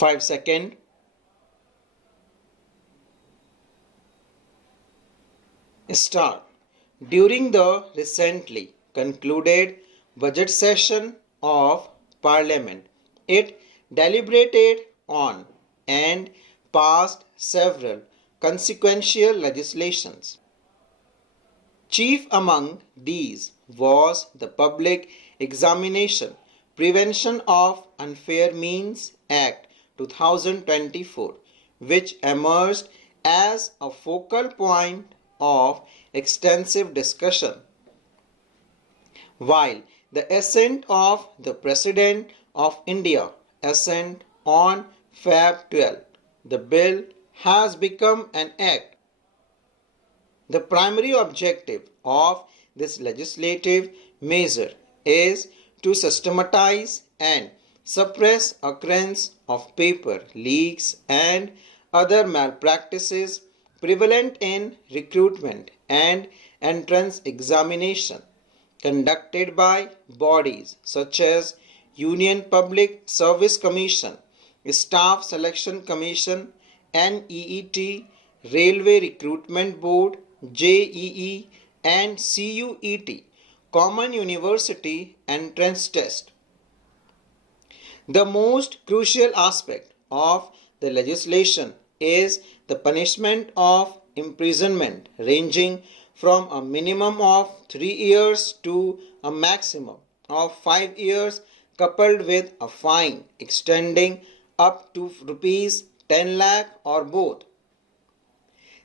5 seconds. Start. During the recently concluded budget session of Parliament, it deliberated on and passed several consequential legislations. Chief among these was the Public Examination Prevention of Unfair Means Act 2024, which emerged as a focal point of extensive discussion. While the assent of the President of India assent on Feb 12, the bill has become an act. The primary objective of this legislative measure is to systematize and suppress occurrence of paper leaks and other malpractices prevalent in recruitment and entrance examination conducted by bodies such as Union Public Service Commission, Staff Selection Commission, NEET, Railway Recruitment Board, JEE, and CUET, Common University Entrance Test. The most crucial aspect of the legislation is the punishment of imprisonment ranging from a minimum of 3 years to a maximum of 5 years, coupled with a fine extending up to rupees 10 lakh or both.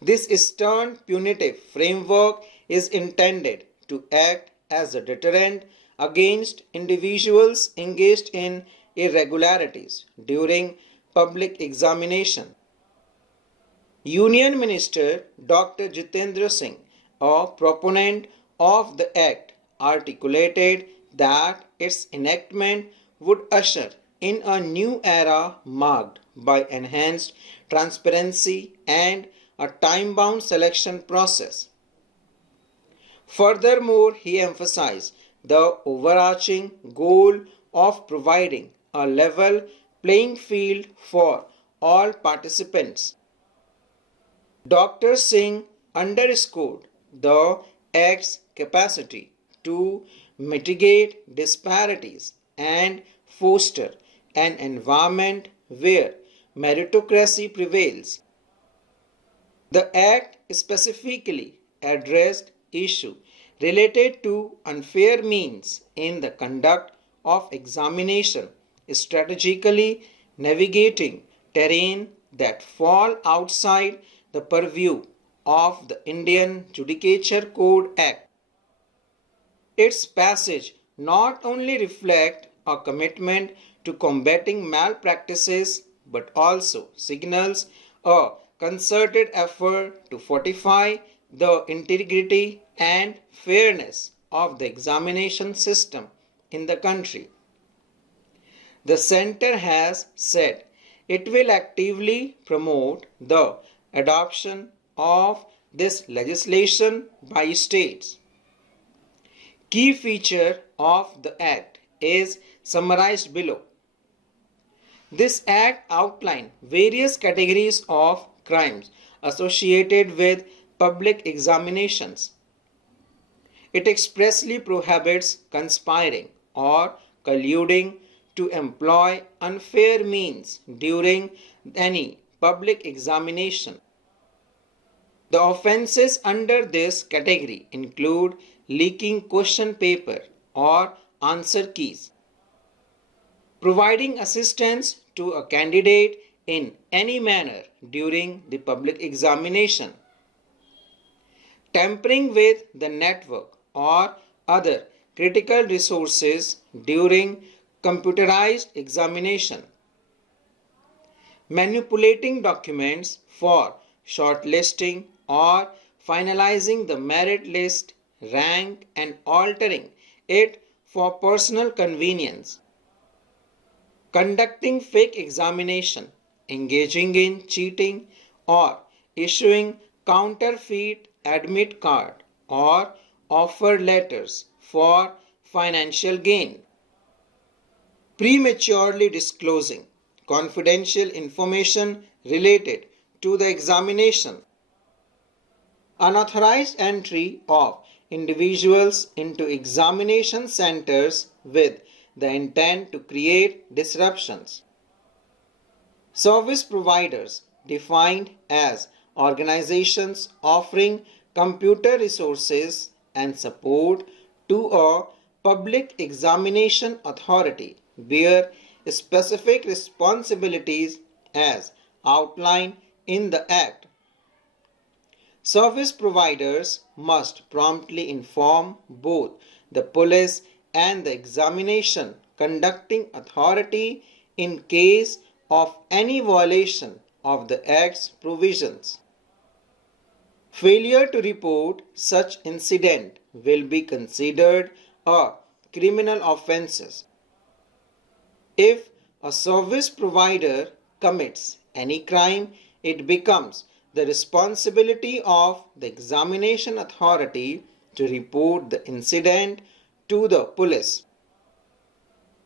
This stern punitive framework is intended to act as a deterrent against individuals engaged in irregularities during public examination. Union Minister Dr. Jitendra Singh, a proponent of the Act, articulated that its enactment would usher in a new era marked by enhanced transparency and a time-bound selection process. Furthermore, he emphasized the overarching goal of providing a level playing field for all participants. Dr. Singh underscored the Act's capacity to mitigate disparities and foster an environment where meritocracy prevails. The Act specifically addressed issues related to unfair means in the conduct of examination, strategically navigating terrain that fall outside the purview of the Indian Judicature Code Act. Its passage not only reflects a commitment to combating malpractices but also signals a concerted effort to fortify the integrity and fairness of the examination system in the country. The Centre has said it will actively promote the adoption of this legislation by states. Key feature of the Act is summarized below. This Act outlines various categories of crimes associated with public examinations. It expressly prohibits conspiring or colluding to employ unfair means during any public examination. The offences under this category include leaking question paper or answer keys, providing assistance to a candidate in any manner during the public examination, tampering with the network or other critical resources during computerized examination, manipulating documents for shortlisting or finalizing the merit list, rank, and altering it for personal convenience, conducting fake examination, engaging in cheating, or issuing counterfeit admit card or offer letters for financial gain, prematurely disclosing confidential information related to the examination. Unauthorized entry of individuals into examination centers with the intent to create disruptions. Service providers defined as organizations offering computer resources and support to a public examination authority bear specific responsibilities as outlined in the Act. Service providers must promptly inform both the police and the examination conducting authority in case of any violation of the Act's provisions. Failure to report such incident will be considered a criminal offence. If a service provider commits any crime, it becomes the responsibility of the examination authority to report the incident to the police.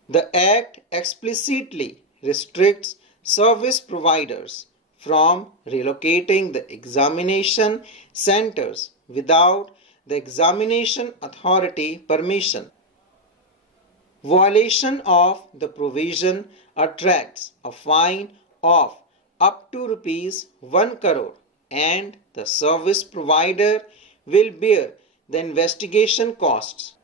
The Act explicitly restricts service providers from relocating the examination centers without the examination authority permission. Violation of the provision attracts a fine of up to rupees 1 crore and the service provider will bear the investigation costs.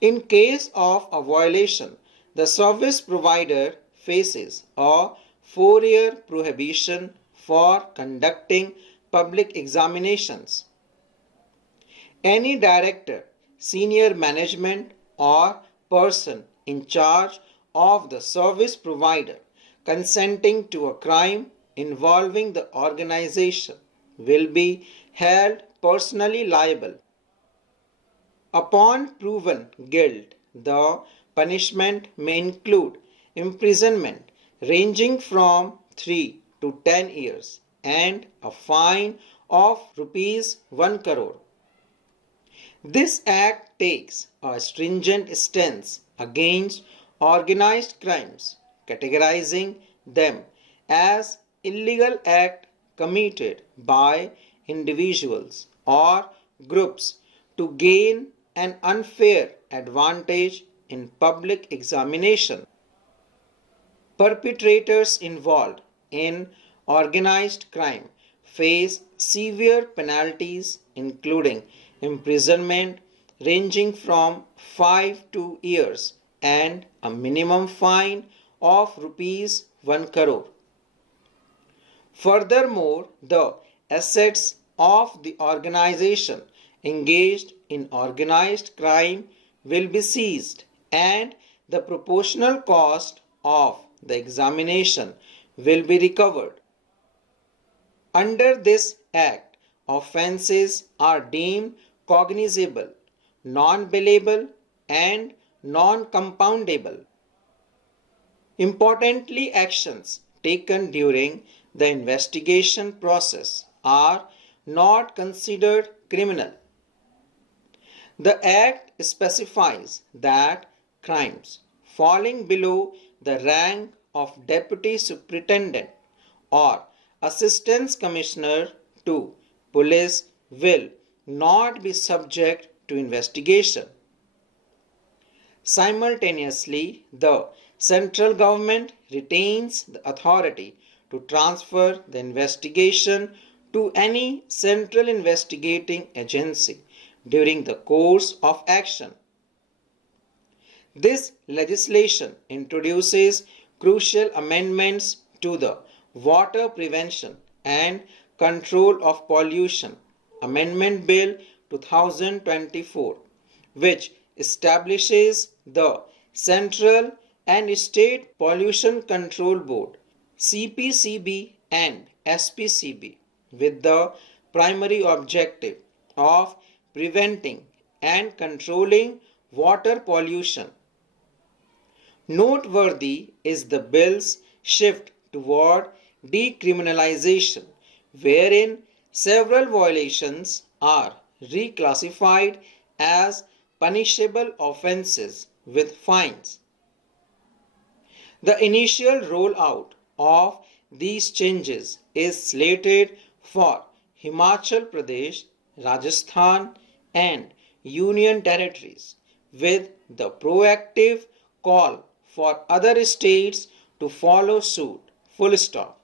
In case of a violation, the service provider faces a 4-year prohibition for conducting public examinations. Any director, senior management or person in charge of the service provider consenting to a crime involving the organization will be held personally liable. Upon proven guilt, the punishment may include imprisonment ranging from 3 to 10 years and a fine of rupees 1 crore. This act takes a stringent stance against organized crimes, categorizing them as illegal act committed by individuals or groups to gain an unfair advantage in public examination. Perpetrators involved in organized crime face severe penalties including imprisonment ranging from 5 to years and a minimum fine of rupees 1 crore. Furthermore, the assets of the organization engaged in organized crime will be seized and the proportional cost of the examination will be recovered. Under this act, offences are deemed cognizable, non-bailable and non-compoundable. Importantly, actions taken during the investigation process are not considered criminal. The Act specifies that crimes falling below the rank of Deputy Superintendent or Assistant Commissioner to Police will not be subject to investigation. Simultaneously, the central government retains the authority to transfer the investigation to any central investigating agency during the course of action. This legislation introduces crucial amendments to the Water Prevention and Control of Pollution Amendment Bill 2024, which establishes the Central and State Pollution Control Board CPCB and SPCB with the primary objective of preventing and controlling water pollution. Noteworthy is the bill's shift toward decriminalization, wherein several violations are reclassified as punishable offences with fines. The initial rollout of these changes is slated for Himachal Pradesh, Rajasthan, and Union Territories, with the proactive call for other states to follow suit. Full stop.